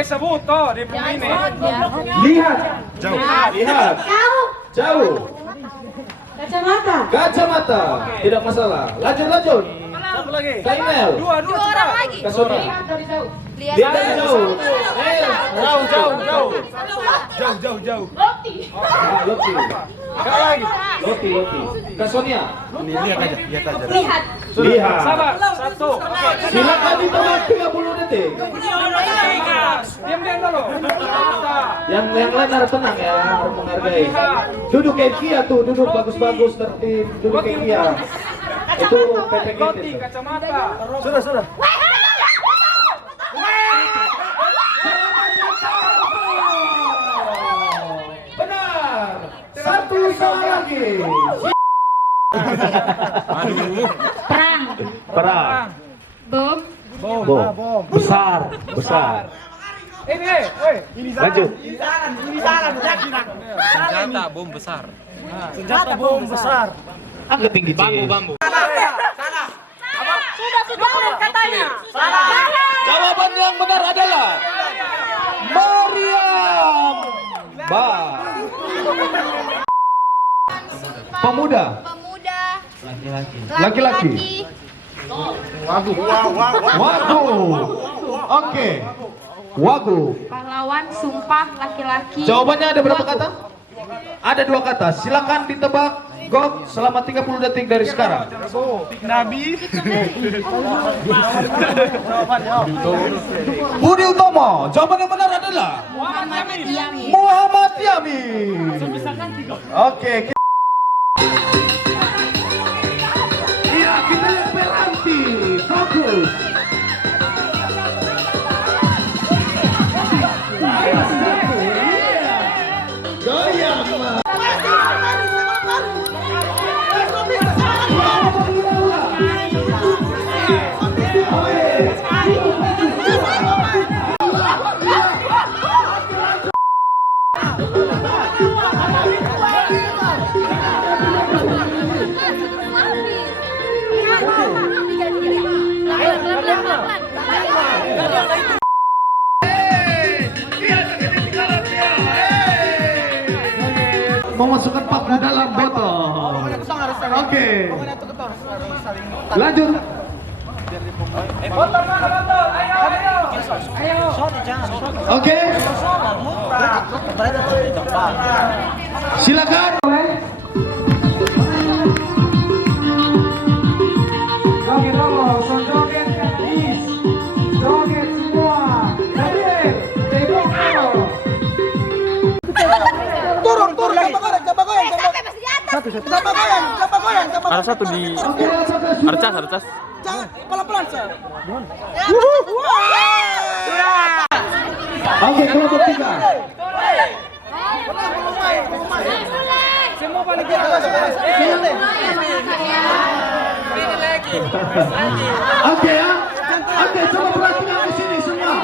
boleh sebut toh di ini. Lihat. Jauh. Lihat. Jauh. Kacamata. Tidak masalah. Lanjut. Satu lagi. Kaimel. Dua orang lagi. Kasoni. Lihat dari jauh. Jauh. Loti. Sekali lagi. Loti. Kasonia. Lihat aja. Lihat. Sabar. Satu. Silakan ditebak 30 detik. Diam dulu. Yang lain harus tenang ya, harus menghargai. Duduk kayak Kia tuh, duduk bagus-bagus tertib, duduk kayak Kia. Itu PPG. Roti kacamata. Sudah. Benar. Satu salah lagi. Perang. Bom. Bom. Besar. Ini, Lanjut. Senjata bom besar. Senjata bom besar. Angkat tinggi. Bambu. Sudah katanya. Jawaban yang benar adalah Mariam. Pemuda. Laki-laki. Wagu. Oke. Wagu. Pahlawan, sumpah, laki-laki. Jawabannya ada berapa kata? Ada 2 kata. Silakan ditebak. Gok selama 30 detik dari sekarang. Nabi. Budi Utomo. Jawaban yang benar adalah Muhammad Yamin. Oke. Iya, kita lihat Peranti. Fokus. Goyang. Memasukkan paku dalam botol. Oke. Lanjut. Botol mana botol? Ayo. Oke. Silakan. Joget dulu, joget gadis. Joget semua. Hadir. Tepuk tangan. Turun, coba goyang. Ada satu di Arcas. Jangan, pelan-pelan, Sir. Oke, kelompok 3. Semua balik ke Oke ya. Oke, coba perhatikan di sini semua.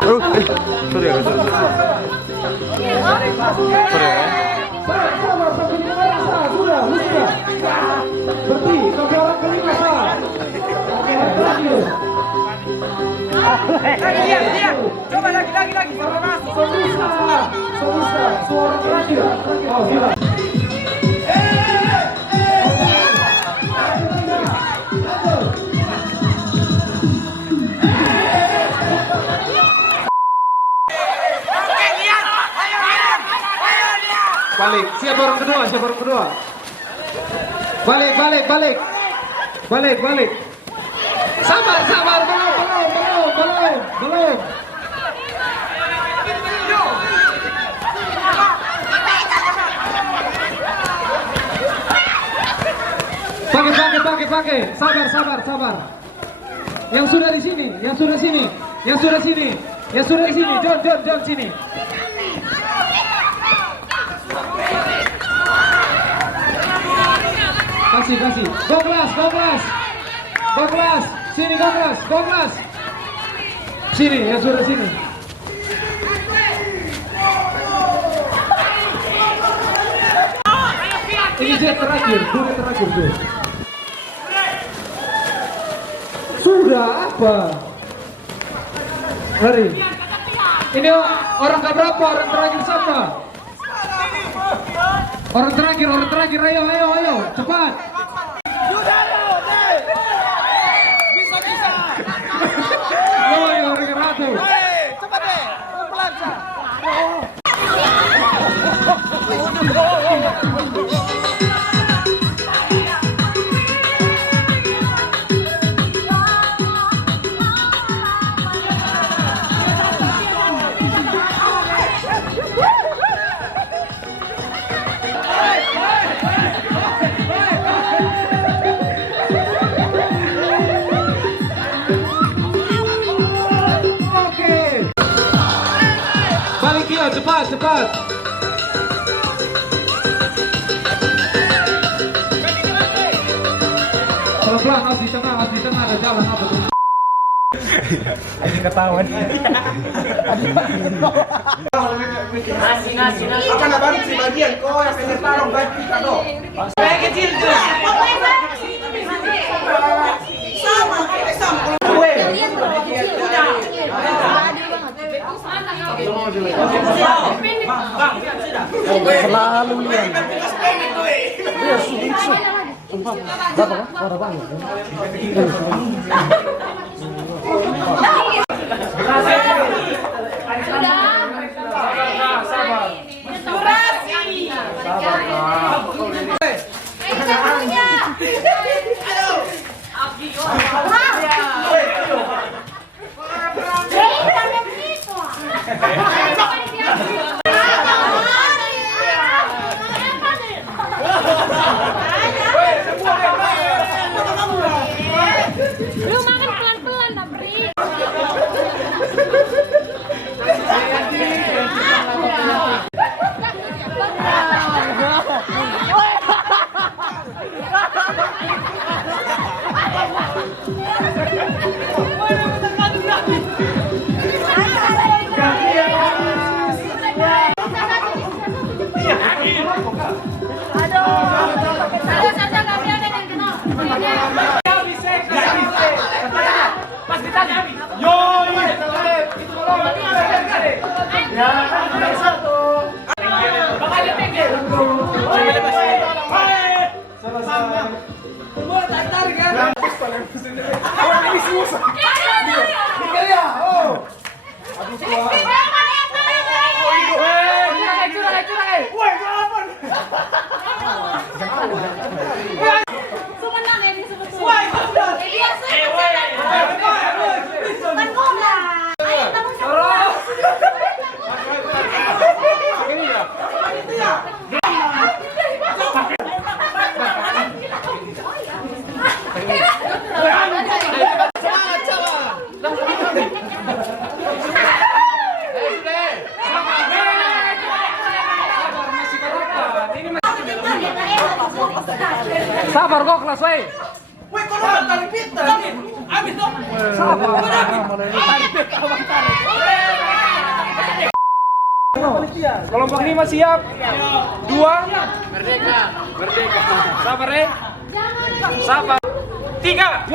Sorry ya. Sudah. Berhenti, sampai orang kelima salah. Oke, lanjut. Diam. Coba lagi. Solista, suara terakhir. Oh, gila. Balik, siap orang kedua. Balik. Sabar, belum. Pakai. Sabar. Yang sudah di sini. John sini. Kasih. Go kelas. Sini go kelas. Sini, yang sudah sini. Ini jet terakhir tuh. Sudah apa? Lari. Ini orang keberapa? Orang terakhir siapa? Orang terakhir, ayo, cepat. Woi, orang ke-1. Cepat deh. Pelan Sar. Balik dia, cepat. Pelan-pelan, harus di tengah ada jalan apa tuh? Ini ketahuan. Akan abang si bagian kau yang pengen taruh bagi kado. Saya kecil tuh. Selalu lihat. Berapa kan? Berapa kan? Lu makan pelan-pelan, Dabri. Sabar kok kelas woi. Woi, kau nak tarik pita? Habis dong. Sabar. Kelompok 5 siap. 2. Merdeka. Sabar deh. Sabar. 3.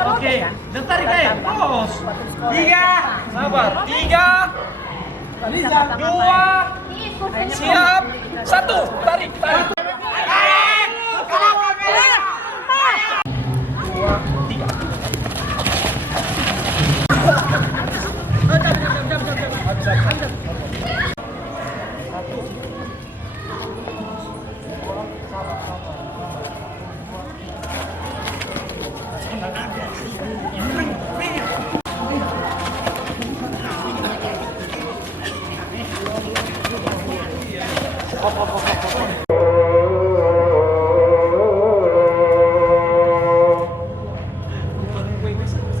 Oke, dan tarik bos. 3. Sabar. 3. 2. Siap. 1. Tarik. 2, 3. Wait,